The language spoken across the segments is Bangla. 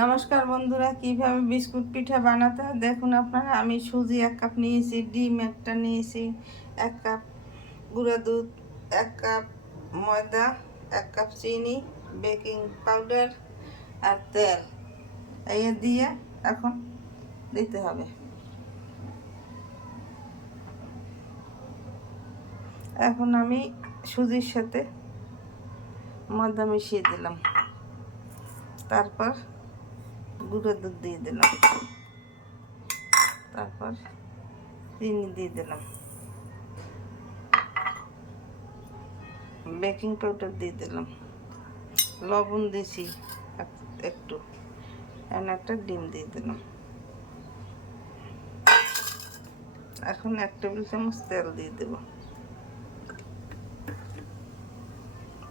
নমস্কার বন্ধুরা, কিভাবে বিস্কুট পিঠা বানাতে হয় দেখুন আপনারা। আমি সুজি 1 কাপ নিয়েছি, ডিম একটা নিয়েছি, 1 কাপ গুঁড়া দুধ, 1 কাপ ময়দা, 1 কাপ চিনি, বেকিং পাউডার আর তেল এই দিয়ে এখন দিতে হবে। এখন আমি সুজির সাথে ময়দা মিশিয়ে দিলাম, তারপর গুঁড়ো দুধ দিয়ে দিলাম, তারপর চিনি দিয়ে দিলাম, বেকিং পাউডার দিয়ে দিলাম, লবণ দিয়েছি একটু, একটা ডিম দিয়ে দিলাম। এখন 1 টেবিল চামচ তেল দিয়ে দেব।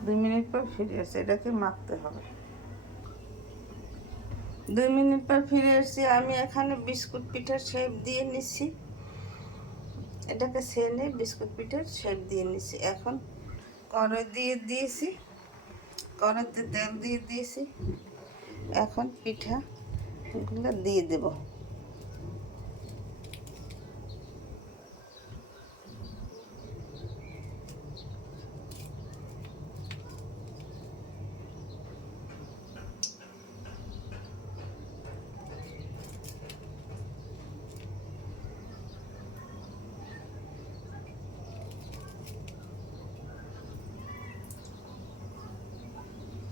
2 মিনিট পর ফিরে এসে এটাকে মাখতে হবে। 2 মিনিট পর ফিরে এসেছি। আমি এখানে বিস্কুট পিঠার শেপ দিয়ে নিচ্ছি। এটাকে ছেনে বিস্কুট পিঠার শেপ দিয়ে নিচ্ছি। এখন কড়াই দিয়ে দিয়েছি, কড়াইতে তেল দিয়ে দিয়েছি। এখন পিঠাগুলো দিয়ে দেব।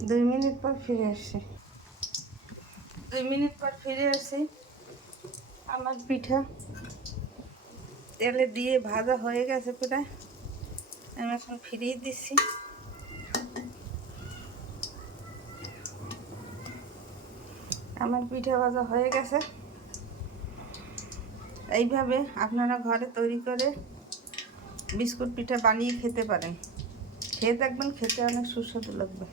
দুই মিনিট পর ফিরে আসছি। 2 মিনিট পর ফিরে আসি। আমার পিঠা তেলে দিয়ে ভাজা হয়ে গেছে প্রায়। আমি এখন ফিরিয়ে দিচ্ছি। আমার পিঠা ভাজা হয়ে গেছে। এইভাবে আপনারা ঘরে তৈরি করে বিস্কুট পিঠা বানিয়ে খেতে পারেন। খেয়ে দেখবেন, খেতে অনেক সুস্বাদু লাগবে।